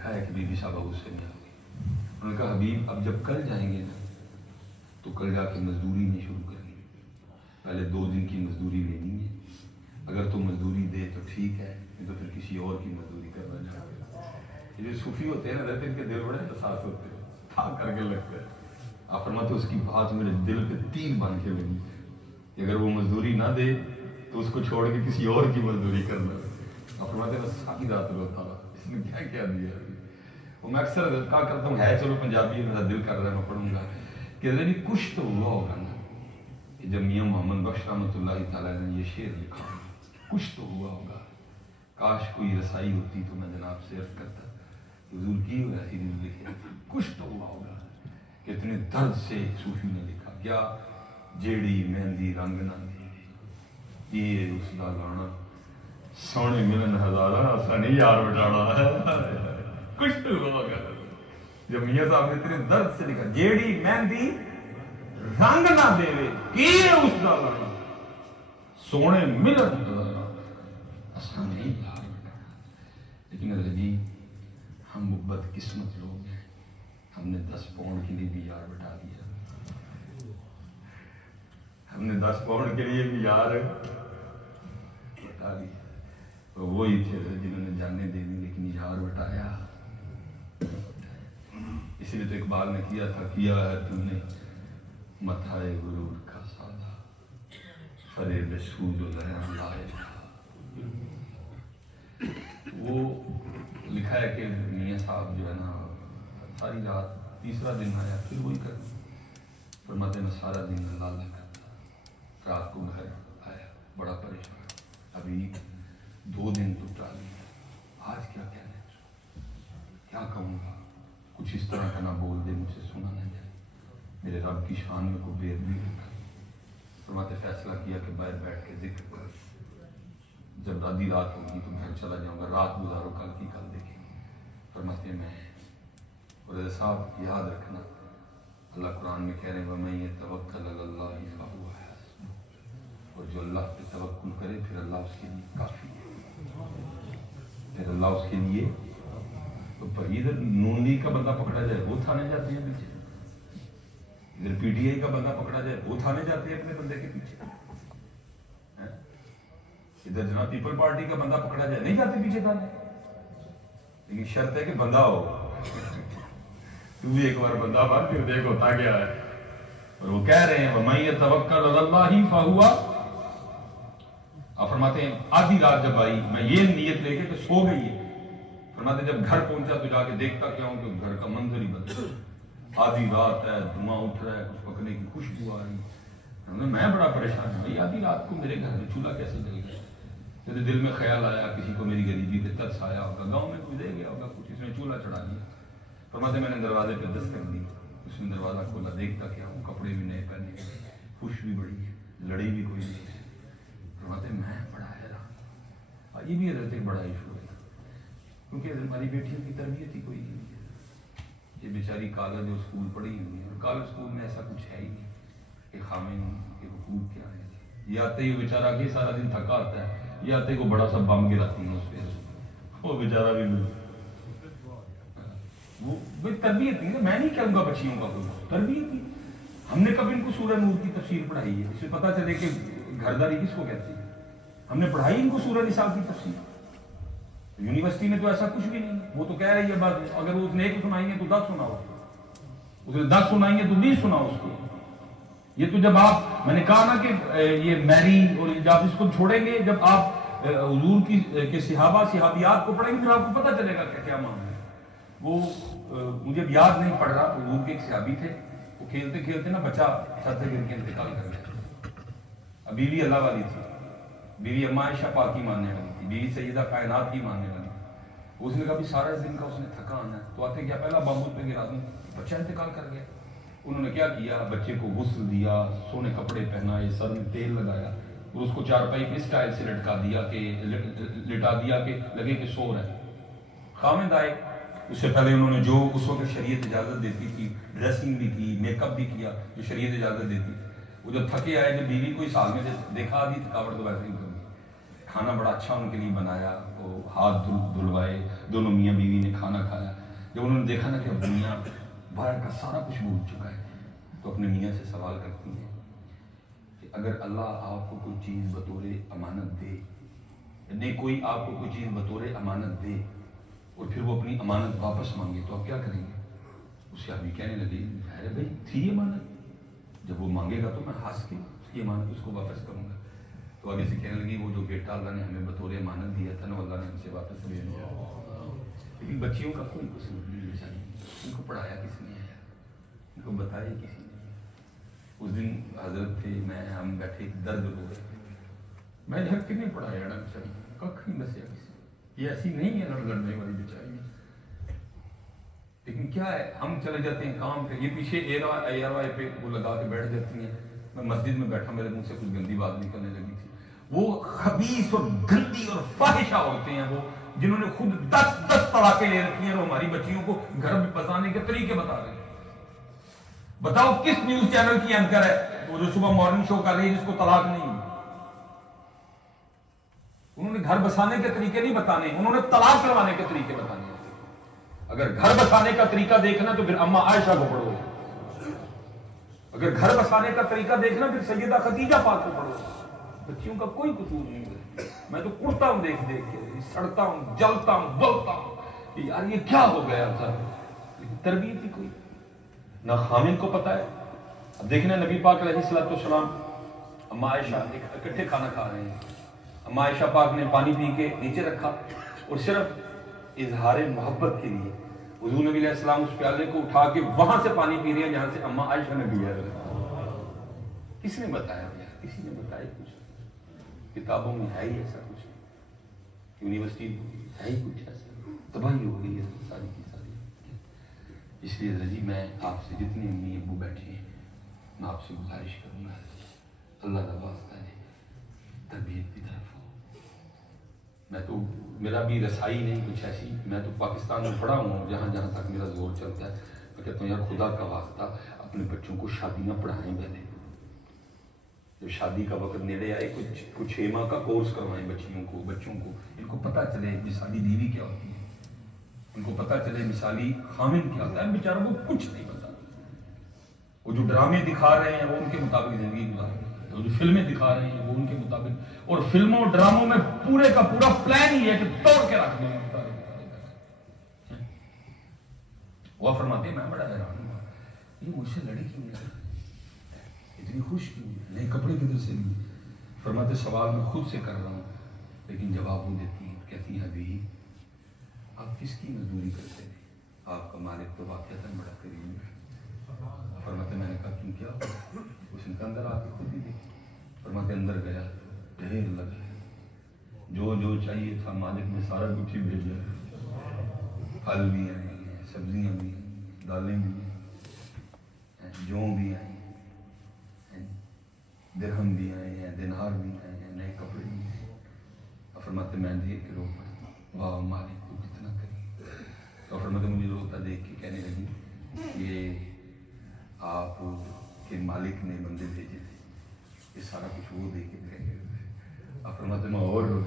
لکھا ہے کہ بی بی صاحبہ غصے میں آ گئی. انہوں نے کہا حبیب اب جب کل جائیں گے نا تو کل جا کے مزدوری نہیں شروع کرنی, پہلے 2 دن کی مزدوری لینی ہے. اگر تو مزدوری دے تو ٹھیک ہے, نہیں تو پھر کسی اور کی مزدوری کرنا جا کے. یہ جو صوفی ہوتے ہیں نا رہتے ان کے دل بڑے حساس ہوتے ہیں, تھا کر کے لگتے ہیں. آپ فرماتے اس کی بات میرے دل پہ تیر بن کے لگی کہ اگر وہ مزدوری نہ دے تو اس کو چھوڑ کے کسی اور کی مزدوری کرنا. آپ فرماتے ہیں ساری رات روتا رہا, اس نے کیا کیا دیا. وہ میں اکثر کہا کرتا ہوں, ہے چلو پنجابی میرا دل کر رہا ہے میں پڑھوں گا کہ ذریعہ کچھ تو ہوا ہوگا نا کہ جب میاں محمد بخش رحمۃ اللہ تعالیٰ نے یہ شعر لکھا, کچھ تو ہوا ہوگا. کاش کوئی رسائی ہوتی تو میں جناب سے عرض کرتا حضور کی ہو ایسی دل لکھے, کچھ تو ہوا ہوگا. کتنے درد سے صوفی نے لکھا, کیا جیڑی مہندی رنگ نہ دے یہ اس دا گانا سونے ملن ہزارہ اسا نہیں یار بٹانا. کچھ تو ہوا ہوگا جب میاں صاحب نے اتنے درد سے لکھا جیڑی مہندی رنگ نہ دے کی اس دا گانا سونے ملن ہزارہ اسا نہیں یار بٹانا. لیکن حضرت جی ہم بد قسمت لوگ ہیں, ہم نے 10 پاؤنڈ کے لیے بھی یار بٹا دیا. ہم نے 10 پاؤنڈ کے لیے بھی یار بٹا دیا. وہی تھے جنہوں نے جانیں دے دی لیکن یار بٹایا. اسی لیے تو اقبال نے کیا تھا, کیا ہے تو نے متھائے غرور کا سادہ فریب سود و زیان لائے تھا. وہ لکھا ہے کہ میاں صاحب جو ہے نا ساری رات, تیسرا دن آیا پھر وہی کرنا. فرماتے میں سارا دن اللہ اللہ کرتا, رات کو گھر آیا بڑا پریشان, ابھی 2 دن تو ٹالی, آج کیا کہنا ہے, کیا کہوں گا, کچھ اس طرح کا نہ بول دے مجھ سے سنا نہ جائے, میرے رب کی شان میں کو بے ادبی نہ کرے. فرماتے فیصلہ کیا کہ باہر بیٹھ کے ذکر کر, جب آدھی رات ہوگی تو گھر چلا جاؤں گا, رات گزارو کل کی کل دیکھیں. فرماتے میں اور صاحب یاد رکھنا اللہ قرآن میں کہہ رہے ہیں وَمَن يَتَوَكَّلْ عَلَى اللَّهِ فَهُوَ حَسْبُهُ, اور جو اللہ پہ توکل کرے پھر اللہ اس کے لیے کافی ہے, پھر اللہ اس کے لیے. تو پر ادھر نون لیگ کا بندہ پکڑا جائے وہ تھانے جاتے ہیں پیچھے, ادھر پی ٹی آئی کا بندہ پکڑا جائے وہ تھانے جاتے ہیں اپنے بندے کے پیچھے, ادھر جناب پیپل پارٹی کا بندہ پکڑا جائے نہیں جاتے پیچھے تھانے. لیکن شرط ہے کہ بندہ ہو, تو بھی ایک بار بندہ بن پھر دیکھ ہوتا کیا ہے. اور وہ کہہ رہے ہیں وَمَن يَتَوَكَّلْ عَلَى اللَّهِ فَهُوَ. آپ فرماتے ہیں آدھی رات جب آئی میں یہ نیت لے کے کہ سو گئی ہے, فرماتے جب گھر پہنچا تو جا کے دیکھتا کیا ہوں کہ گھر کا منظر ہی بدل, آدھی رات ہے, دھواں اٹھ رہا ہے, کچھ پکنے کی خوشبو آ رہی. میں بڑا پریشان ہوں, آدھی رات کو میرے گھر میں چولہا کیسے جل گیا. میرے دل میں خیال آیا کسی کو میری غریبی پہ ترس آیا ہوگا, گاؤں میں کوئی دے گیا ہوگا کچھ, اس نے چولہا چڑھا دیا. فرماتے میں نے دروازے پہ دستک دی, اس نے دروازہ کھولا, دیکھتا کیا ہوں کپڑے بھی نئے پہنے, خوش بھی بڑی ہے, لڑی بھی کوئی نہیں ہے. فرماتے میں بڑا حیران, یہ بھی حضرت ایک بڑا ایشو ہے کیونکہ ہماری بیٹیوں کی تربیت ہی کوئی نہیں ہے. یہ بیچاری کالج اور اسکول پڑھی ہوئی ہے, اور کالج اسکول میں ایسا کچھ ہے ہی نہیں کہ خامن کے حقوق کیا ہے. یہ آتے ہی بیچارہ کہ سارا دن تھکا آتا ہے, یہ آتے کو بڑا سا بم گراتی ہیں اس پہ, وہ بیچارہ بھی وہ تربیت نہیں. میں نہیں کہوں گا بچیوں کا کوئی تربیت نہیں. ہم نے کبھی ان کو سورہ نور کی تفسیر پڑھائی ہے, اس سے پتہ چلے کہ گھرداری کس کو کہتی ہے. ہم نے پڑھائی ان کو سورہ نساء کی تفسیر. یونیورسٹی میں تو ایسا کچھ بھی نہیں, وہ تو کہہ رہی ہے بس اگر وہ اس نے ایک سنائیں گے تو 10 سناؤ, اس نے 10 سنائیں گے تو 20 سناؤ اس کو. یہ تو جب آپ, میں نے کہا نا کہ یہ میری اور جب اس کو چھوڑیں گے, جب آپ حضور کے صحابہ صحابیات کو پڑھیں گے پھر آپ کو پتہ چلے گا کہ کیا معنی ہے. وہ مجھے یاد نہیں پڑ رہا, حضور کے ایک صحابی تھے, وہ کھیلتے کھیلتے نا بچہ چھت سے گر کے انتقال کر گیا. بیوی اللہ والی تھی, بیوی اما عائشہ پاک کی ماننے والی تھی, بیوی سیدہ کائنات کی ماننے والی تھی. اس نے کہا بھی سارا دن کا اس نے تھکا آنا ہے, تو آتے کیا پہلا بامود پہ گرا دوں, بچہ انتقال کر گیا. انہوں نے کیا کیا, بچے کو غسل دیا, سونے کپڑے پہنائے, سر میں تیل لگایا, اور اس کو چارپائی پہ اسٹائل سے لٹا دیا کہ لگے کہ سو رہا ہے. خامد آئے, اس سے پہلے انہوں نے جو اس وقت شریعت اجازت دیتی تھی, ڈریسنگ بھی کی, میک اپ بھی کیا, جو شریعت اجازت دیتی. وہ جب تھکے آئے, جب بیوی کو اس حال میں دیکھا آدھی تھکاوٹ تو ویسے ہی کرنی, کھانا بڑا اچھا ان کے لیے بنایا, وہ ہاتھ دھلوائے, دونوں میاں بیوی نے کھانا کھایا. جب انہوں نے دیکھا نا کہ اب دنیا باہر کا سارا کچھ بھول چکا ہے تو اپنے میاں سے سوال کرتی ہیں کہ اگر اللہ آپ کو کوئی چیز بطور امانت دے, نہیں کوئی آپ کو کوئی چیز بطور امانت دے اور پھر وہ اپنی امانت واپس مانگے تو آپ کیا کریں گے؟ اس سے آدمی کہنے لگے ارے بھائی تھی امانت, جب وہ مانگے گا تو میں ہنس کے اس کی امانت اس کو واپس کروں گا. تو آگے سے کہنے لگی وہ جو بیٹا اللہ نے ہمیں بطور امانت دیا تھا نا اللہ نے ہم سے واپس لے لیا. لیکن بچیوں کا کوئی قصور نہیں بیچاری, ان کو پڑھایا کس نے ہے, ان کو بتایا کسی نے. اس دن حضرت تھے, میں ہم بیٹھے درد ہو رہے تھے, میں نے کتنے پڑھایا نا بیچاری, کھ نہیں دسیا کسی. یہ ایسی نہیں ہے لڑ لڑنے والی بیچاری, لیکن کیا ہے ہم چلے جاتے ہیں کام پہ, یہ پیچھے ARY پہ وہ لگا کے بیٹھ جاتی ہیں. میں مسجد میں بیٹھا, میرے منہ سے کچھ گندی بات نکلنے لگی تھی. وہ خبیث اور گندی اور فاحشہ ہوتے ہیں وہ جنہوں نے خود 10 طلاقیں لے رکھی ہیں اور ہماری بچیوں کو گھر میں بسانے کے طریقے بتا رہے ہیں. بتاؤ کس نیوز چینل کی اینکر ہے وہ جو صبح مارننگ شو کر رہی ہے جس کو طلاق نہیں؟ انہوں نے گھر بسانے کے طریقے نہیں بتانے, انہوں نے طلاق کروانے کے طریقے بتانے. اگر گھر بسانے کا طریقہ دیکھنا تو پھر اما عائشہ کو پڑھو, اگر گھر بسانے کا طریقہ دیکھنا پھر سیدہ خدیجہ پاک کو پڑھو. بچیوں کا کوئی قصور نہیں ہے. میں تو اڑتا ہوں دیکھ دیکھ کے, سڑتا ہوں, جلتا ہوں, بولتا ہوں کہ یار یہ کیا ہو گیا تھا. تربیت ہی کوئی نہ خامن کو پتا ہے. اب دیکھنا نبی پاک علیہ الصلوۃ والسلام اما عائشہ اکٹھے کھانا کھا رہے ہیں. اما عائشہ پاک نے پانی پی کے نیچے رکھا اور صرف اظہار محبت کے لیے حضور نبی علیہ السلام اس پیالے کو اٹھا کے وہاں سے پانی پی رہے ہیں جہاں سے اما عائشہ نے پیا. کس نے بتایا یار؟ کسی نے بتایا کچھ؟ کتابوں میں ہے ہی ایسا کچھ, یونیورسٹی ہے ہی کچھ ایسا, تباہی ہو گئی ہے ساری کی ساری. اس لیے رضی میں آپ سے جتنے امی ابو بیٹھے ہیں میں آپ سے گزارش کروں گا اللہ کا واسطہ ہے تربیت کی طرف ہو. میں تو میرا بھی رسائی نہیں کچھ ایسی, میں تو پاکستان میں پڑھا ہوں جہاں جہاں تک میرا زور چلتا ہے میں کہتا ہوں یار خدا کا واسطہ اپنے بچوں کو شادی نہ پڑھائیں. پہلے جب شادی کا وقت نیڑے آئے کچھ 6 ماہ کا کورس کروائیں بچوں کو, ان کو پتہ چلے مثالی بیوی کیا ہوتی ہے, ان کو پتہ چلے مثالی خامن کیا ہوتا ہے. بیچاروں کو کچھ نہیں پتا. وہ جو ڈرامے دکھا رہے ہیں وہ ان کے مطابق زندگی گزار رہے ہیں, وہ جو فلمیں دکھا رہے ہیں وہ ان کے مطابق, اور فلموں ڈراموں میں پورے کا پورا پلان ہی ہے کہ توڑ کے رکھ دیں. وہ فرماتے ہیں میں بڑا حیران ہوں یہ مجھ سے لڑی کیوں نہیں, اتنی خوش کیوں نہیں, کپڑے کدھر سے نہیں. فرماتے سوال میں خود سے کر رہا ہوں لیکن جواب وہ دیتی ہیں, کہتی ہیں ابھی آپ کس کی مزدوری کرتے ہیں, آپ کا مالک تو واقعہ بڑا قریب ہے. فرماتے میں نے کہا کیوں کیا, اس نے اندر آ کے خود ہی دیکھی. فرماتے اندر گیا ڈھیر لگا, جو چاہیے تھا مالک نے سارا کچھ ہی بھیجا. پھل بھی آئے ہیں, سبزیاں بھی ہیں, دالیں بھی ہیں, جو بھی آئی ہیں, درہم بھی آئے ہیں, دینار بھی آئے ہیں, نئے کپڑے بھی ہیں. فرماتے میں دیکھ کے رو پڑا, واہ مالک تو کتنا کریم. تو فرماتے مجھے روتا دیکھ کے کہنے لگی یہ آپ کے مالک نے بندے بھیجے تھے, یہ سارا کچھ وہ دے کے گئے. فرماتے میں اور رو